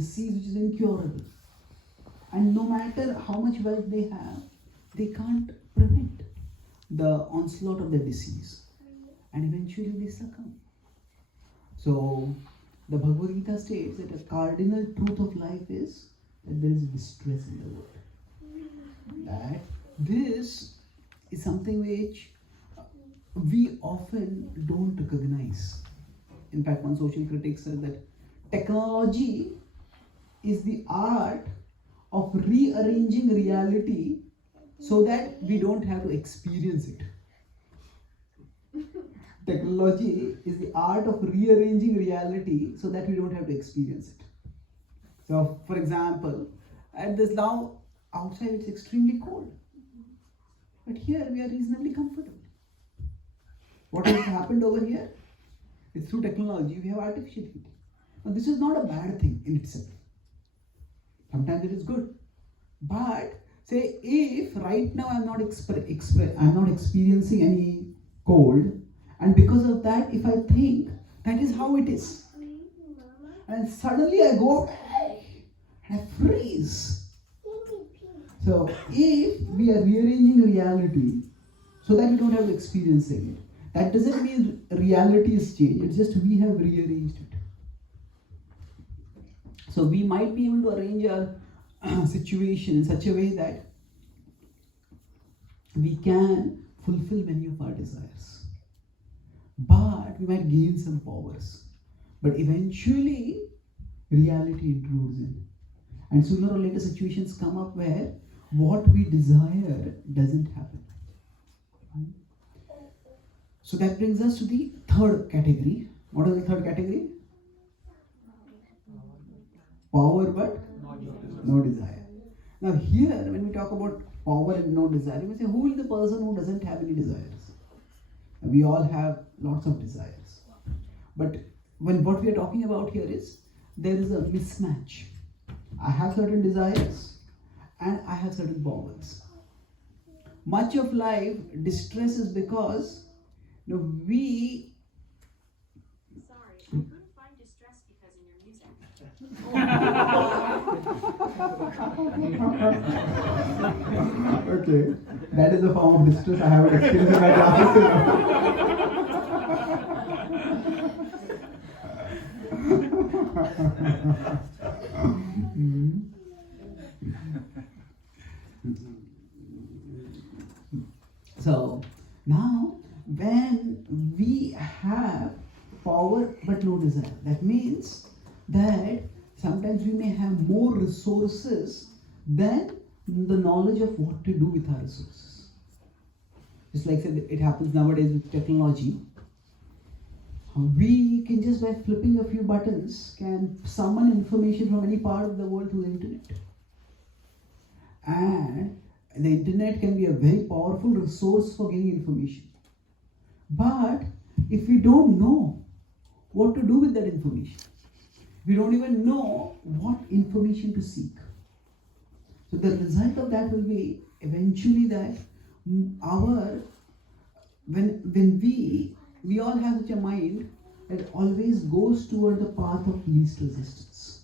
disease which is incurable. And no matter how much wealth they have, they can't prevent the onslaught of the disease. And eventually they succumb. So, the Bhagavad Gita states that a cardinal truth of life is that there is distress in the world. That this is something which we often don't recognize. In fact, one social critic said that technology is the art of rearranging reality so that we don't have to experience it. Technology is the art of rearranging reality so that we don't have to experience it. So, for example, at this now outside it's extremely cold, but here we are reasonably comfortable. What has happened over here? It's through technology we have artificial heating. Now, this is not a bad thing in itself. Sometimes it is good, but say if right now I'm not experiencing any cold, and because of that, if I think that is how it is, and suddenly I go and I freeze. So if we are rearranging reality so that we don't have to experience it, that doesn't mean reality is changed. It's just we have rearranged it. So we might be able to arrange our situation in such a way that we can fulfill many of our desires. But we might gain some powers. But eventually, reality intrudes in. And sooner or later, situations come up where what we desire doesn't happen. So that brings us to the third category. What is the third category? Power but no desire. Now here, when we talk about power and no desire, we say, who is the person who doesn't have any desires? We all have lots of desires. But when what we are talking about here is, there is a mismatch. I have certain desires and I have certain powers. Much of life, distress is because we... Sorry, I couldn't find distress because in your music. Okay, that is a form of distress I haven't experienced in my So, now when we have power but no desire, that means that sometimes we may have more resources than the knowledge of what to do with our resources. Just like it happens nowadays with technology. We can just by flipping a few buttons can summon information from any part of the world through the internet. And the internet can be a very powerful resource for getting information. But if we don't know what to do with that information, we don't even know what information to seek. So the result of that will be eventually that when we all have such a mind that always goes toward the path of least resistance.